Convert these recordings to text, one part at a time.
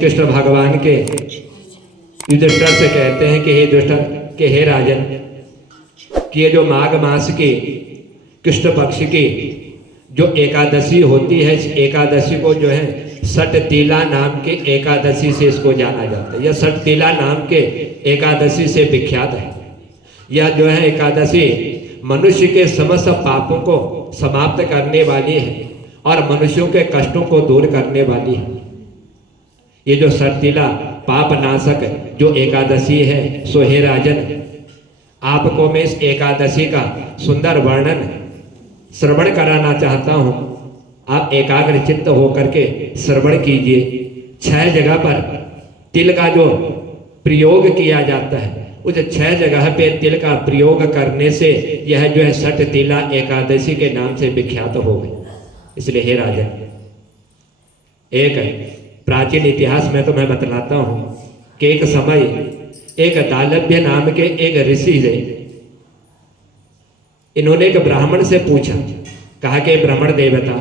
कृष्ण भगवान के युधिष्ठिर से कहते हैं कि हे युधिष्ठिर, कि हे राजन, कि ये जो माघ मास की कृष्ण पक्ष की जो एकादशी होती है, इस एकादशी को जो है सटतीला नाम के एकादशी से इसको जाना जाता है। यह सटतीला नाम के एकादशी से विख्यात है। यह जो है एकादशी मनुष्य के समस्त पापों को समाप्त करने वाली है और मनुष्यों के कष्टों को दूर करने वाली है। ये जो सटतीला पाप नाशक जो एकादशी है, सो हे राजन, आपको मैं इस एकादशी का सुंदर वर्णन श्रवण कराना चाहता हूं। आप एकाग्र चित्त होकर के श्रवण कीजिए। 6 जगह पर तिल का जो प्रयोग किया जाता है, उस 6 जगह पे तिल का प्रयोग करने से यह जो है सटतीला एकादशी के नाम से विख्यात हो गई। इसलिए हे राजन, एक प्राचीन इतिहास में तो मैं बतलाता हूं कि एक समय एक दालभ्य नाम के एक ऋषि थे। इन्होंने एक ब्राह्मण से पूछा, कहा कि ब्राह्मण देवता,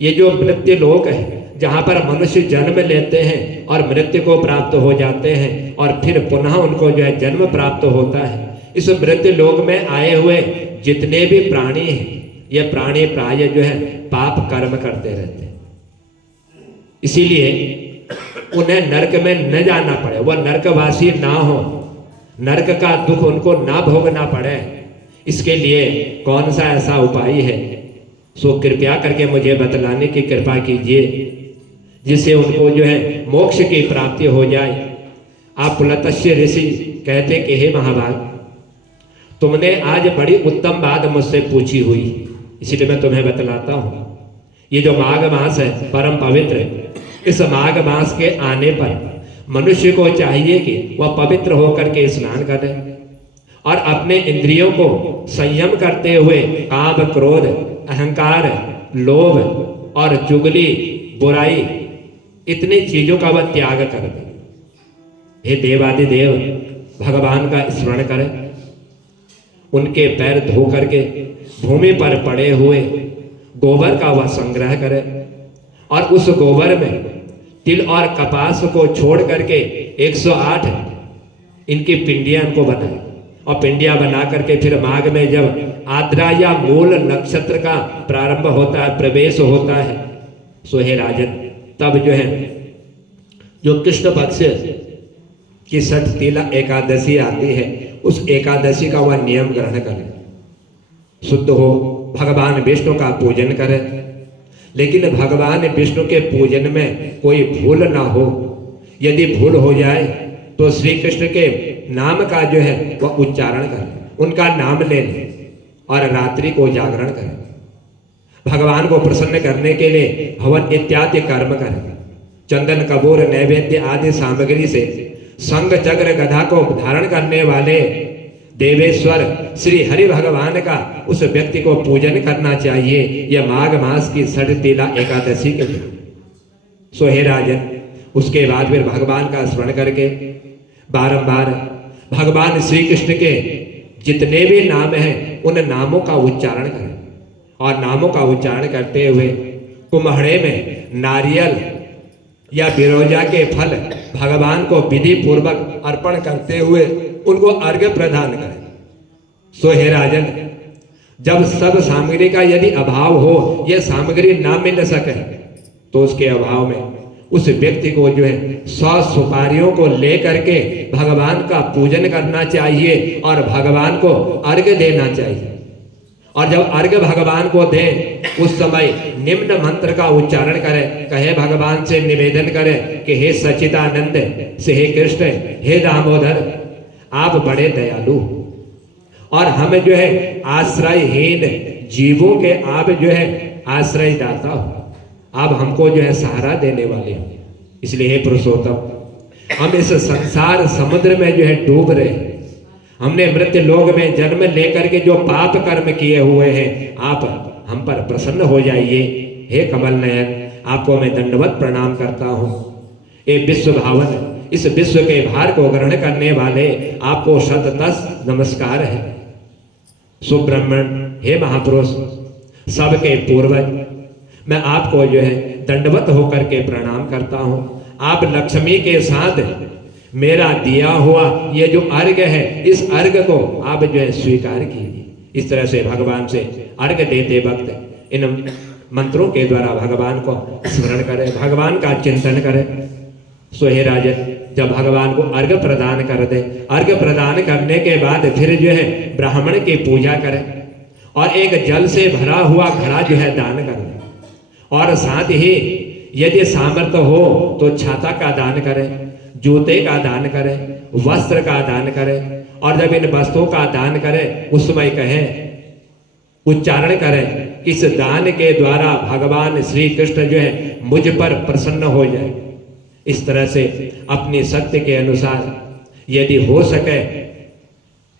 ये जो मृत्यु लोक है जहां पर मनुष्य जन्म लेते हैं और मृत्यु को प्राप्त हो जाते हैं और फिर पुनः उनको जो है जन्म प्राप्त होता है, इस मृत्यु लोक में आए हुए जितने भी प्राणी हैं, ये प्राणी प्राय जो है पाप कर्म करते रहते हैं। इसीलिए उन्हें नरक में न जाना पड़े, वह नरकवासी ना हो, नरक का दुख उनको ना भोगना पड़े, इसके लिए कौन सा ऐसा उपाय है, सो कृपया करके मुझे बतलाने की कृपा कीजिए, जिससे उनको जो है मोक्ष की प्राप्ति हो जाए। आप पुलत्स्य ऋषि कहते कि हे महाभाग, तुमने आज बड़ी उत्तम बात मुझसे पूछी हुई, इसलिए मैं तुम्हें बतलाता हूं। ये जो माघ मास है परम पवित्र, इस माघ मास के आने पर मनुष्य को चाहिए कि वह पवित्र होकर के स्नान करे और अपने इंद्रियों को संयम करते हुए काम, क्रोध, अहंकार, लोभ और चुगली, बुराई, इतनी चीजों का वह त्याग कर दे। हे देवादिदेव, भगवान का स्मरण करें, उनके पैर धो करके भूमि पर पड़े हुए गोबर का वह संग्रह करे और उस गोबर में तिल और कपास को छोड़ करके 108 इनकी पिंडियां इनको बनाए और पिंडियां बना करके फिर माघ में जब आद्रा या मूल नक्षत्र का प्रारंभ होता है, प्रवेश होता है, सो हे राजन, तब जो है जो कृष्ण पक्ष की सटतीला एकादशी आती है, उस एकादशी का वह नियम ग्रहण करें, शुद्ध हो, भगवान विष्णु का पूजन करें। लेकिन भगवान विष्णु के पूजन में कोई भूल ना हो। यदि भूल हो जाए तो श्री कृष्ण के नाम का जो है वह उच्चारण करें, उनका नाम ले लें और रात्रि को जागरण करें। भगवान को प्रसन्न करने के लिए हवन इत्यादि कर्म करें। चंदन, कपूर, नैवेद्य आदि सामग्री से संग, चक्र, गदा को धारण करने वाले देवेश्वर श्री हरि भगवान का उस व्यक्ति को पूजन करना चाहिए। यह माघ मास की सटतीला एकादशी के दिन। सो हे राजन, उसके बाद फिर भगवान का स्मरण करके बारंबार भगवान श्री कृष्ण के जितने भी नाम हैं उन नामों का उच्चारण करें और नामों का उच्चारण करते हुए कुम्हड़े में नारियल या बिरोजा के फल भगवान को विधि पूर्वक अर्पण करते हुए उनको अर्घ्य प्रदान करें। सो हे राजन, जब सब सामग्री का यदि अभाव हो, यह सामग्री ना मिल सके, तो उसके अभाव में उस व्यक्ति को जो है 100 सुपारियों को लेकर के भगवान का पूजन करना चाहिए और भगवान को अर्घ्य देना चाहिए। और जब अर्घ्य भगवान को दें, उस समय निम्न मंत्र का उच्चारण करें, कहे भगवान से निवेदन करें कि हे सच्चिदानंद, से हे कृष्ण, हे दामोदर, आप बड़े दयालु और हम जो है आश्रयहीन जीवों के आप जो है आश्रय दाता हो, आप हमको जो है सहारा देने वाले हो। इसलिए हे पुरुषोत्तम, हम इस संसार समुद्र में जो है डूब रहे हैं। हमने मृत्यु लोक में जन्म लेकर के जो पाप कर्म किए हुए हैं, आप हम पर प्रसन्न हो जाइए। हे कमल नयन, आपको मैं दंडवत प्रणाम करता हूँ। ये विश्व भावन, इस विश्व के भार को ग्रहण करने वाले आपको शतदश नमस्कार है। सुब्रह्मण्य, हे महापुरुष, सबके पूर्वज, मैं आपको जो है दंडवत होकर के प्रणाम करता हूँ। आप लक्ष्मी के साथ मेरा दिया हुआ ये जो अर्घ है, इस अर्घ को आप जो है स्वीकार कीजिए। इस तरह से भगवान से अर्घ देते वक्त इन मंत्रों के द्वारा भगवान को स्मरण करें, भगवान का चिंतन करें। सो हे राजन, जब भगवान को अर्घ प्रदान कर दे, अर्घ प्रदान करने के बाद फिर जो है ब्राह्मण की पूजा करें और एक जल से भरा हुआ घड़ा जो है दान कर दें। और साथ ही यदि सामर्थ्य हो तो छाता का दान करें, जूते का दान करें, वस्त्र का दान करें। और जब इन वस्त्रों का दान करें उस समय कहें, उच्चारण करें, इस दान के द्वारा भगवान श्री कृष्ण जो है मुझ पर प्रसन्न हो जाए। इस तरह से अपनी शक्ति के अनुसार यदि हो सके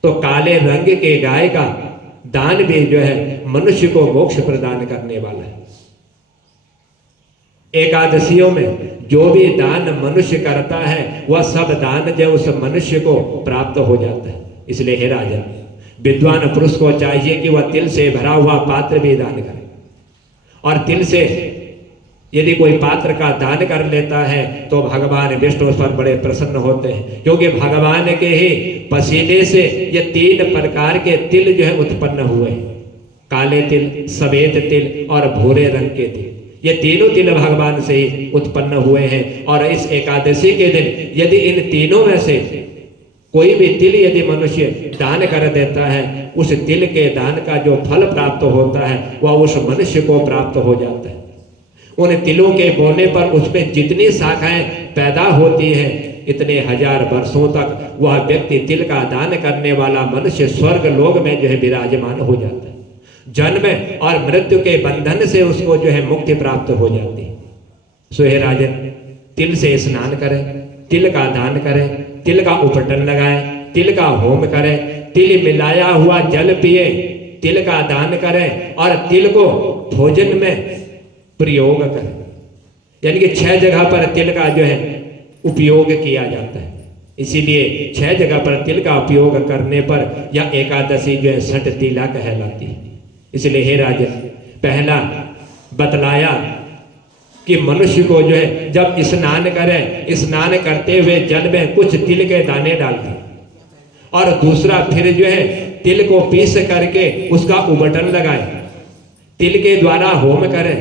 तो काले रंग के गाय का दान भी जो है मनुष्य को मोक्ष प्रदान करने वाला है। एकादशियों में जो भी दान मनुष्य करता है वह सब दान जो उस मनुष्य को प्राप्त हो जाता है। इसलिए हे राजन, विद्वान पुरुष को चाहिए कि वह तिल से भरा हुआ पात्र भी दान करे। और तिल से यदि कोई पात्र का दान कर लेता है तो भगवान विष्णु उस पर बड़े प्रसन्न होते हैं, क्योंकि भगवान के ही पसीने से ये 3 प्रकार के तिल जो है उत्पन्न हुए हैं। काले तिल, सफेद तिल और भूरे रंग के तिल। ये तीनों तिल भगवान से ही उत्पन्न हुए हैं। और इस एकादशी के दिन यदि इन तीनों में से कोई भी तिल यदि मनुष्य दान कर देता है, उस तिल के दान का जो फल प्राप्त होता है वह उस मनुष्य को प्राप्त हो जाता है। उन तिलों के बोने पर उसमें जितनी शाखाएं पैदा होती हैं, इतने हजार वर्षों तक वह व्यक्ति तिल का दान करने वाला मनुष्य स्वर्ग लोक में जो है विराजमान हो जाता है। जन्म और मृत्यु के बंधन से उसको जो है मुक्ति प्राप्त हो जाती है। सो हे राजन, तिल से स्नान करें, तिल का दान करें, तिल का उपटन लगाएं, तिल का होम करें, तिल मिलाया हुआ जल पिए, तिल का दान करें और तिल को भोजन में प्रयोग करें। यानी कि 6 जगह पर तिल का जो है उपयोग किया जाता है। इसीलिए 6 जगह पर तिल का उपयोग करने पर यह एकादशी जो है षट तिला कहलाती है। इसलिए हे राजन, पहला बतलाया कि मनुष्य को जो है जब स्नान करे, स्नान करते हुए जल में कुछ तिल के दाने डाल दें। और दूसरा फिर जो है तिल को पीस करके उसका उबटन लगाए, तिल के द्वारा होम करें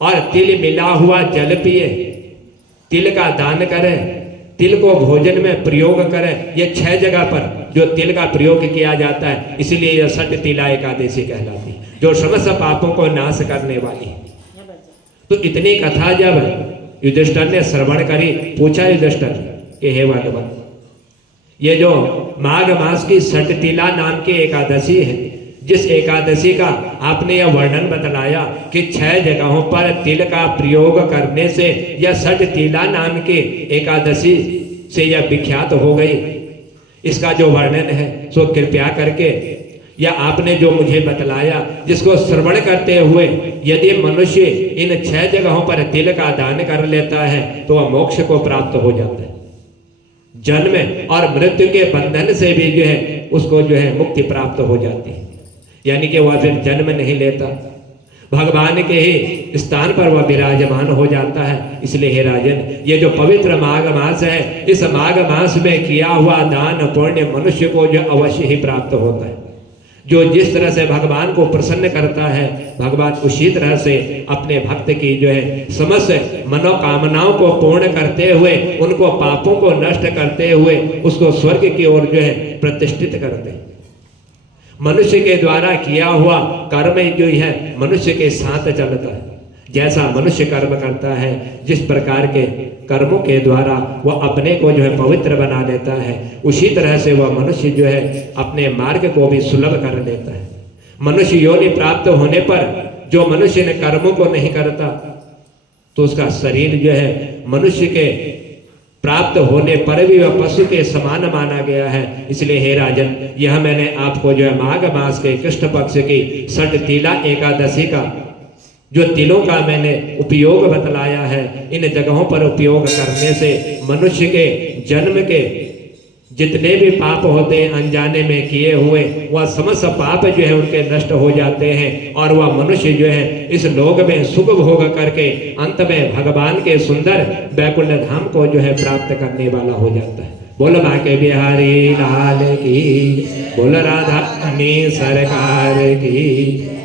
और तिल मिला हुआ जल पिए, तिल का दान करें, तिल को भोजन में प्रयोग करें। ये 6 जगह पर जो तिल का प्रयोग किया जाता है, इसलिए यह षट तिला एकादशी कहलाती है, जो समस्त पापों को नाश करने वाली है। तो इतनी कथा जब युधिष्ठिर ने श्रवण करी, पूछा युधिष्ठिर कि हे भगवान, ये जो माघ मास की षट तिला नाम की एकादशी है, जिस एकादशी का आपने यह वर्णन बतलाया कि 6 जगहों पर तिल का प्रयोग करने से यह षट तिला नाम की एकादशी से यह विख्यात हो गई, इसका जो वर्णन है सो कृपया करके या आपने जो मुझे बतलाया, जिसको श्रवण करते हुए यदि मनुष्य इन 6 जगहों पर तिल का दान कर लेता है तो वह मोक्ष को प्राप्त हो जाता है। जन्म और मृत्यु के बंधन से भी जो है उसको जो है मुक्ति प्राप्त हो जाती है। यानी कि वह फिर जन्म नहीं लेता, भगवान के ही स्थान पर वह विराजमान हो जाता है। इसलिए हे राजन, ये जो पवित्र माघ मास है, इस माघ मास में किया हुआ दान पुण्य मनुष्य को जो अवश्य ही प्राप्त होता है। जो जिस तरह से भगवान को प्रसन्न करता है, भगवान उसी तरह से अपने भक्त की जो है समस्त मनोकामनाओं को पूर्ण करते हुए, उनको पापों को नष्ट करते हुए उसको स्वर्ग की ओर जो है प्रतिष्ठित करते हैं। मनुष्य के द्वारा किया हुआ कर्म जो है मनुष्य के साथ चलता है। जैसा मनुष्य कर्म करता है, जिस प्रकार के कर्मों के द्वारा वह अपने को जो है पवित्र बना लेता है, उसी तरह से वह मनुष्य जो है अपने मार्ग को भी सुलभ कर लेता है। मनुष्य योनि प्राप्त होने पर जो मनुष्य ने कर्मों को नहीं करता तो उसका शरीर जो है मनुष्य के प्राप्त होने पर भी वह पशु के समान माना गया है। इसलिए हे राजन, यह मैंने आपको जो है माघ मास के कृष्ण पक्ष की षट तिला एकादशी का जो तिलों का मैंने उपयोग बतलाया है, इन जगहों पर उपयोग करने से मनुष्य के जितने भी पाप होते हैं अनजाने में किए हुए, वह समस्त पाप जो है उनके नष्ट हो जाते हैं और वह मनुष्य जो है इस लोक में सुख भोग करके अंत में भगवान के सुंदर वैकुंठ धाम को जो है प्राप्त करने वाला हो जाता है। बोल बाके बिहारी लाल की, बोल राधा रानी सरकार की।